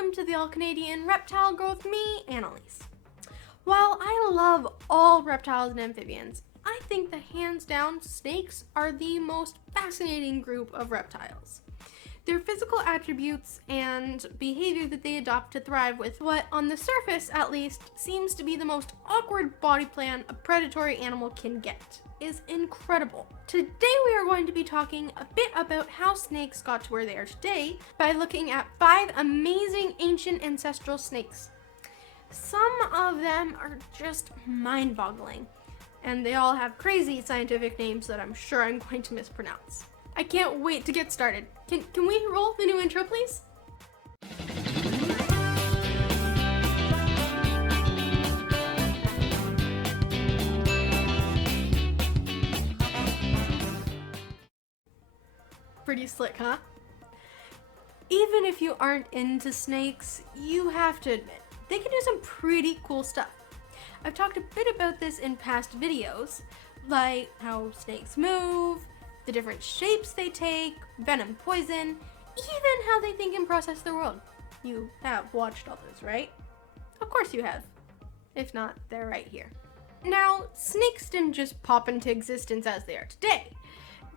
welcome to the All-Canadian Reptile Girl with me, Annalise. While I love all reptiles and amphibians, I think that hands down snakes are the most fascinating group of reptiles. Their physical attributes and behavior that they adopt to thrive with what, on the surface at least, seems to be the most awkward body plan a predatory animal can get is incredible. Today we are going to be talking a bit about how snakes got to where they are today by looking at 5 amazing ancient ancestral snakes. Some of them are just mind-boggling, and they all have crazy scientific names that I'm sure I'm going to mispronounce. I can't wait to get started. Can we roll the new intro, please? Pretty slick, huh? Even if you aren't into snakes, you have to admit, they can do some pretty cool stuff. I've talked a bit about this in past videos, like how snakes move, the different shapes they take, venom, poison, even how they think and process the world. You have watched all those, right? Of course you have. If not, they're right here. Now, snakes didn't just pop into existence as they are today.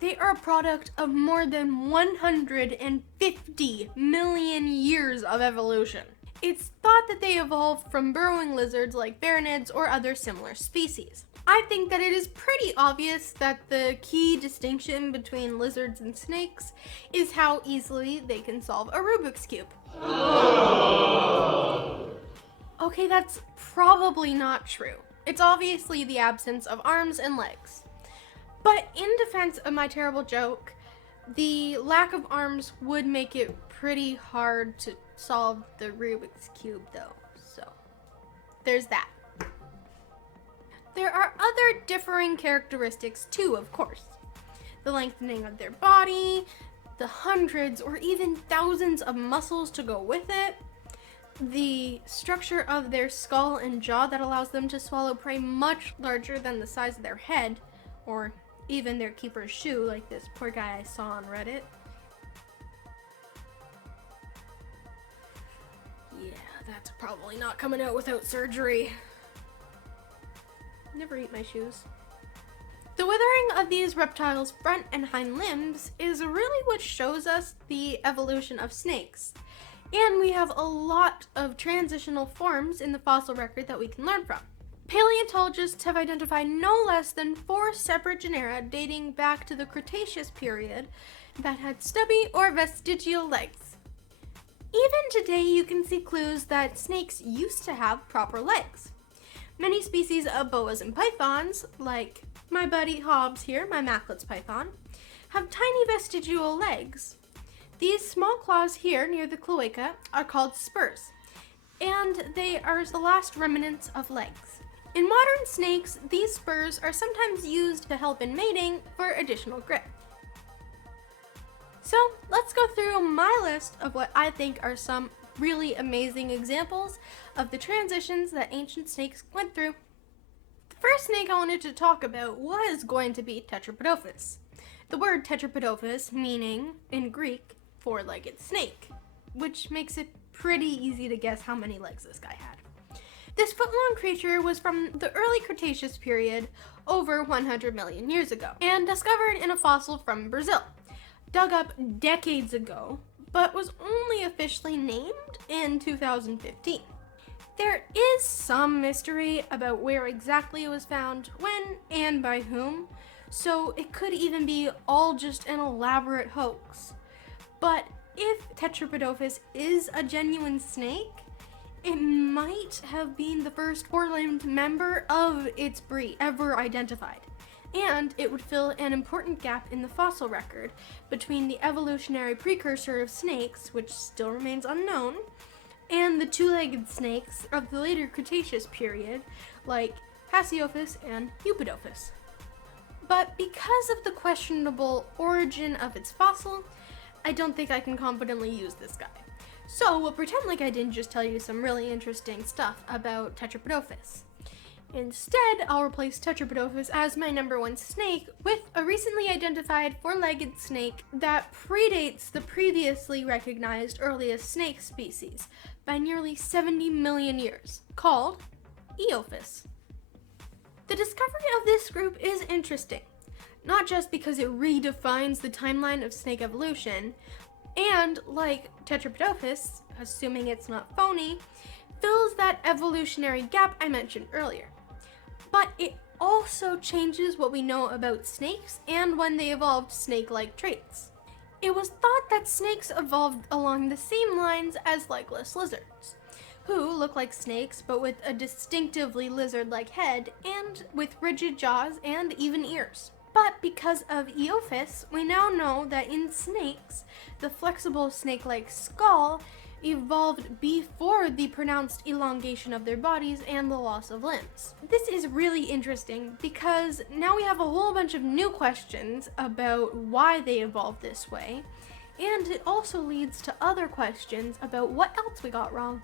They are a product of more than 150 million years of evolution. It's thought that they evolved from burrowing lizards like baronids or other similar species. I think that it is pretty obvious that the key distinction between lizards and snakes is how easily they can solve a Rubik's Cube. Okay, that's probably not true. It's obviously the absence of arms and legs. But in defense of my terrible joke, the lack of arms would make it pretty hard to solve the Rubik's Cube though, so there's that. There are other differing characteristics too, of course. The lengthening of their body, the hundreds or even thousands of muscles to go with it, the structure of their skull and jaw that allows them to swallow prey much larger than the size of their head, or even their keeper's shoe, like this poor guy I saw on Reddit. Yeah, that's probably not coming out without surgery. Never eat my shoes. The withering of these reptiles' front and hind limbs is really what shows us the evolution of snakes. And we have a lot of transitional forms in the fossil record that we can learn from. Paleontologists have identified no less than 4 separate genera dating back to the Cretaceous period that had stubby or vestigial legs. Even today, you can see clues that snakes used to have proper legs. Many species of boas and pythons, like my buddy Hobbs here, my Macklets python, have tiny vestigial legs. These small claws here near the cloaca are called spurs, and they are the last remnants of legs. In modern snakes, these spurs are sometimes used to help in mating for additional grip. So let's go through my list of what I think are some really amazing examples of the transitions that ancient snakes went through. The first snake I wanted to talk about was going to be Tetrapodophis. The word Tetrapodophis meaning, in Greek, 4-legged snake, which makes it pretty easy to guess how many legs this guy had. This foot-long creature was from the early Cretaceous period, over 100 million years ago, and discovered in a fossil from Brazil, dug up decades ago, but was only officially named in 2015. There is some mystery about where exactly it was found, when, and by whom, so it could even be all just an elaborate hoax. But if Tetrapodophis is a genuine snake, it might have been the first 4-limbed member of its breed ever identified, and it would fill an important gap in the fossil record between the evolutionary precursor of snakes, which still remains unknown, and the 2-legged snakes of the later Cretaceous period, like Eophis and Eupodophis. But because of the questionable origin of its fossil, I don't think I can confidently use this guy. So we'll pretend like I didn't just tell you some really interesting stuff about Tetrapodophis. Instead, I'll replace Tetrapodophis as my number one snake with a recently identified four-legged snake that predates the previously recognized earliest snake species by nearly 70 million years, called Eophis. The discovery of this group is interesting, not just because it redefines the timeline of snake evolution, and, like Tetrapodophis, assuming it's not phony, fills that evolutionary gap I mentioned earlier. But it also changes what we know about snakes and when they evolved snake-like traits. It was thought that snakes evolved along the same lines as legless lizards, who look like snakes but with a distinctively lizard-like head and with rigid jaws and even ears. But because of Eophis, we now know that in snakes, the flexible snake-like skull evolved before the pronounced elongation of their bodies and the loss of limbs. This is really interesting because now we have a whole bunch of new questions about why they evolved this way, and it also leads to other questions about what else we got wrong.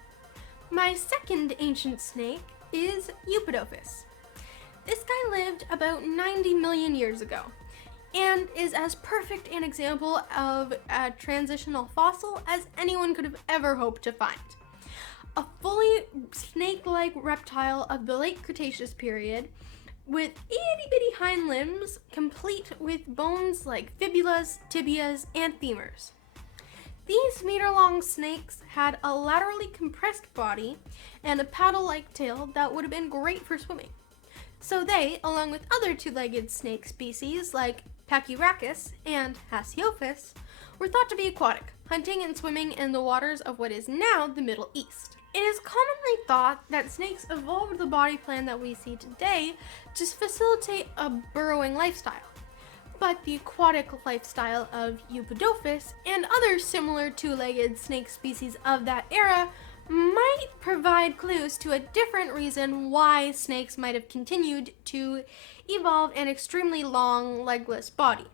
My second ancient snake is Eupodophis. This guy lived about 90 million years ago and is as perfect an example of a transitional fossil as anyone could have ever hoped to find. A fully snake-like reptile of the late Cretaceous period with itty-bitty hind limbs complete with bones like fibulas, tibias, and femurs. These meter-long snakes had a laterally compressed body and a paddle-like tail that would have been great for swimming. So they, along with other two-legged snake species like Pachyrhacus and Eophis, were thought to be aquatic, hunting and swimming in the waters of what is now the Middle East. It is commonly thought that snakes evolved the body plan that we see today to facilitate a burrowing lifestyle. But the aquatic lifestyle of Eupodophis and other similar two-legged snake species of that era might provide clues to a different reason why snakes might have continued to evolve an extremely long, legless body.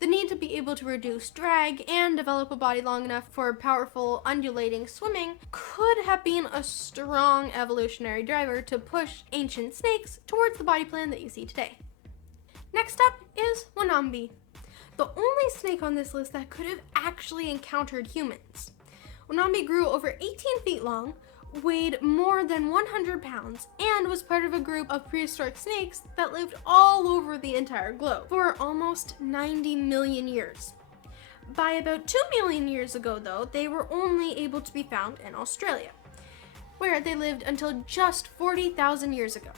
The need to be able to reduce drag and develop a body long enough for powerful, undulating swimming could have been a strong evolutionary driver to push ancient snakes towards the body plan that you see today. Next up is Wonambi, the only snake on this list that could have actually encountered humans. Wonambi grew over 18 feet long, weighed more than 100 pounds, and was part of a group of prehistoric snakes that lived all over the entire globe for almost 90 million years. By about 2 million years ago, though, they were only able to be found in Australia, where they lived until just 40,000 years ago.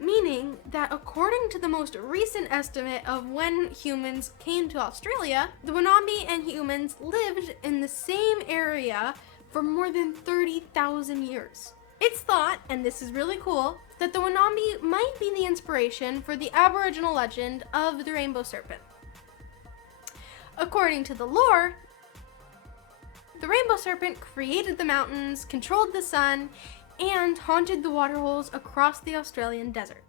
Meaning that according to the most recent estimate of when humans came to Australia, the Wonambi and humans lived in the same area for more than 30,000 years. It's thought, and this is really cool, that the Wonambi might be the inspiration for the Aboriginal legend of the rainbow serpent. According to the lore, the rainbow serpent created the mountains, controlled the sun, and haunted the waterholes across the Australian desert.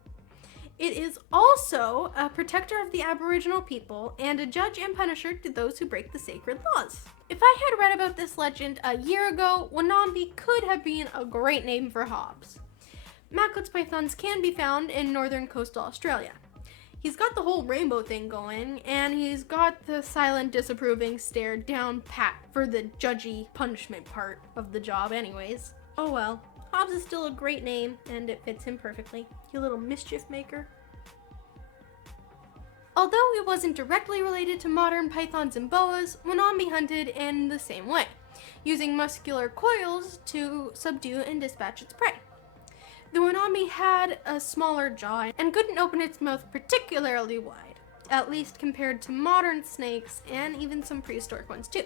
It is also a protector of the Aboriginal people and a judge and punisher to those who break the sacred laws. If I had read about this legend a year ago, Wonambi could have been a great name for Hobbs. Macklett's pythons can be found in northern coastal Australia. He's got the whole rainbow thing going, and he's got the silent disapproving stare down pat for the judgy punishment part of the job anyways. Oh well. Hobbs is still a great name, and it fits him perfectly. You little mischief maker. Although it wasn't directly related to modern pythons and boas, Wonambi hunted in the same way, using muscular coils to subdue and dispatch its prey. The Wonambi had a smaller jaw and couldn't open its mouth particularly wide, at least compared to modern snakes and even some prehistoric ones too.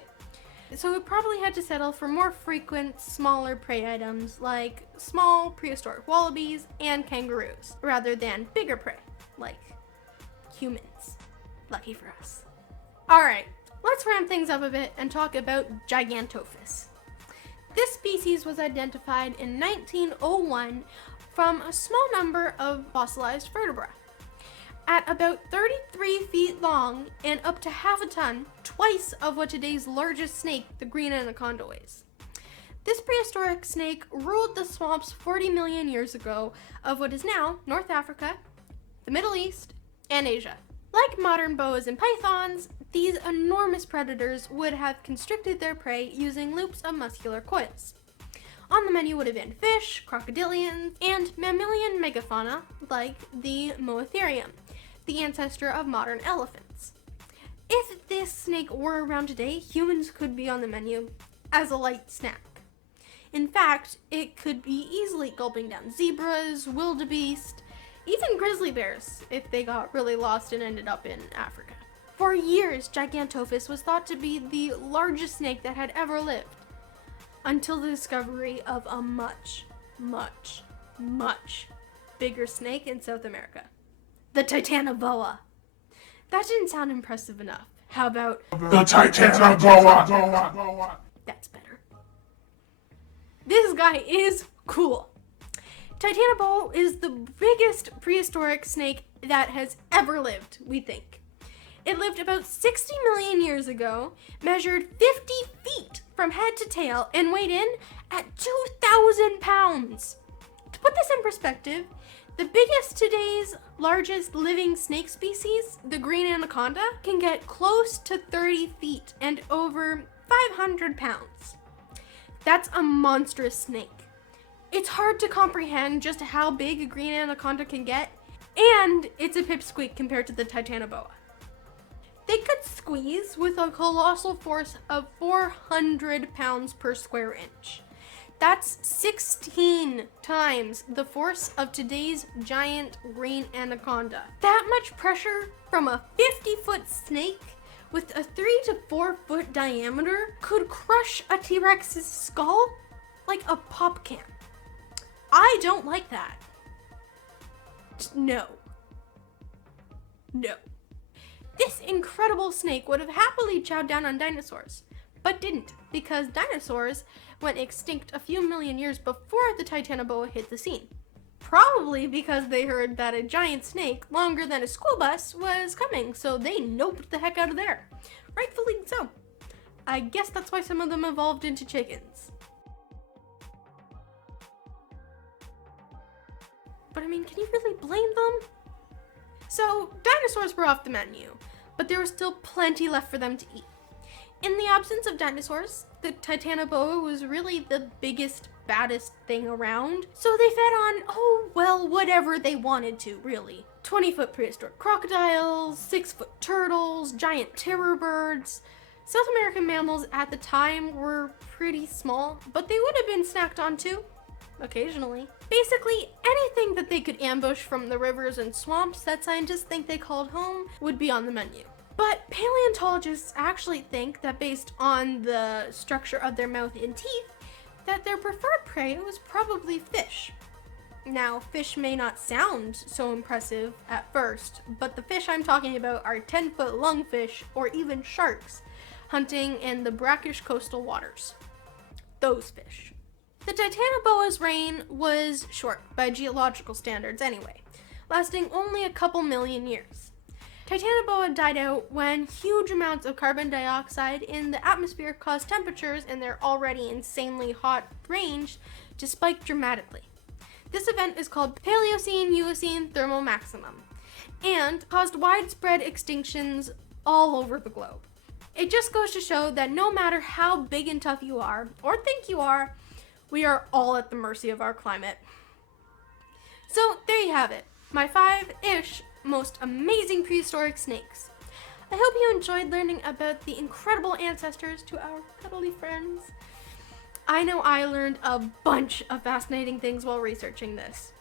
So it probably had to settle for more frequent, smaller prey items like small prehistoric wallabies and kangaroos, rather than bigger prey, like humans. Lucky for us. Alright, let's ramp things up a bit and talk about Gigantophis. This species was identified in 1901 from a small number of fossilized vertebrae. At about 33 feet long and up to half a ton, twice of what today's largest snake, the green anaconda, weighs. This prehistoric snake ruled the swamps 40 million years ago of what is now North Africa, the Middle East, and Asia. Like modern boas and pythons, these enormous predators would have constricted their prey using loops of muscular coils. On the menu would have been fish, crocodilians, and mammalian megafauna like the Moatherium, the ancestor of modern elephants. If this snake were around today, humans could be on the menu as a light snack. In fact, it could be easily gulping down zebras, wildebeest, even grizzly bears if they got really lost and ended up in Africa. For years, Gigantophis was thought to be the largest snake that had ever lived, until the discovery of a much, much, much bigger snake in South America, the Titanoboa. That didn't sound impressive enough. How about the Titanoboa? That's better. This guy is cool. Titanoboa is the biggest prehistoric snake that has ever lived, we think. It lived about 60 million years ago, measured 50 feet from head to tail, and weighed in at 2,000 pounds. To put this in perspective, the biggest today's largest living snake species, the green anaconda, can get close to 30 feet and over 500 pounds. That's a monstrous snake. It's hard to comprehend just how big a green anaconda can get, and it's a pipsqueak compared to the Titanoboa. They could squeeze with a colossal force of 400 pounds per square inch. That's 16 times the force of today's giant green anaconda. That much pressure from a 50-foot snake with a 3 to 4 foot diameter could crush a T-Rex's skull like a pop can. I don't like that. No. No. This incredible snake would have happily chowed down on dinosaurs, but didn't, because dinosaurs went extinct a few million years before the Titanoboa hit the scene. Probably because they heard that a giant snake longer than a school bus was coming, so they noped the heck out of there. Rightfully so. I guess that's why some of them evolved into chickens. But I mean, can you really blame them? So, dinosaurs were off the menu, but there was still plenty left for them to eat. In the absence of dinosaurs, the Titanoboa was really the biggest, baddest thing around, so they fed on, oh, well, whatever they wanted to, really. 20-foot prehistoric crocodiles, 6-foot turtles, giant terror birds. South American mammals at the time were pretty small, but they would have been snacked on too. Occasionally. Basically, anything that they could ambush from the rivers and swamps that scientists think they called home would be on the menu. But paleontologists actually think that based on the structure of their mouth and teeth, that their preferred prey was probably fish. Now, fish may not sound so impressive at first, but the fish I'm talking about are 10-foot lungfish or even sharks, hunting in the brackish coastal waters. Those fish. The Titanoboa's reign was short by geological standards anyway, lasting only a couple million years. Titanoboa died out when huge amounts of carbon dioxide in the atmosphere caused temperatures in their already insanely hot range to spike dramatically. This event is called Paleocene-Eocene thermal maximum and caused widespread extinctions all over the globe. It just goes to show that no matter how big and tough you are, or think you are, we are all at the mercy of our climate. So there you have it, my 5-ish most amazing prehistoric snakes. I hope you enjoyed learning about the incredible ancestors to our cuddly friends. I know I learned a bunch of fascinating things while researching this.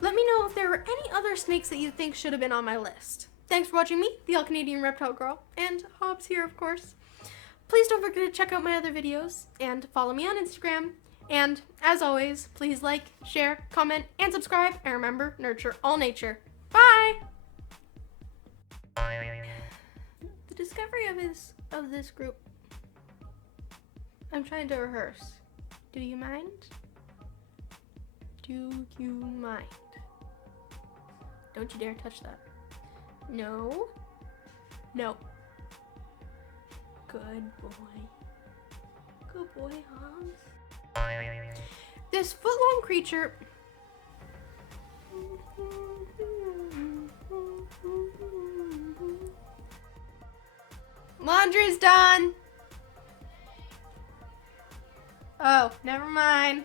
Let me know if there were any other snakes that you think should have been on my list. Thanks for watching me, the All-Canadian Reptile Girl, and Hobbs here, of course. Please don't forget to check out my other videos, and follow me on Instagram. And, as always, please like, share, comment, and subscribe, and remember, nurture all nature. Bye! The discovery of this group. I'm trying to rehearse. Do you mind? Do you mind? Don't you dare touch that. No. No. Good boy. Good boy, Hans. This foot-long creature laundry's done. Oh, never mind.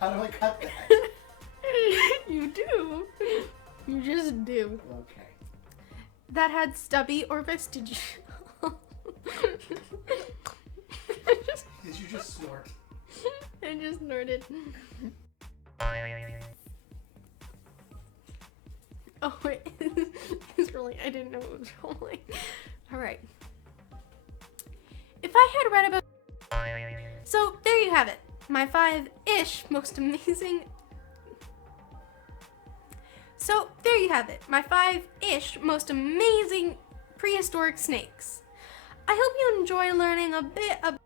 How do I cut that? You do. You just do. Okay. That had stubby or vestigial. Did you just snort? I just snorted. Oh wait, it's rolling. I didn't know it was rolling. All right. If I had read about, so there you have it. My 5-ish most amazing. So there you have it. My 5-ish most amazing prehistoric snakes. I hope you enjoy learning a bit about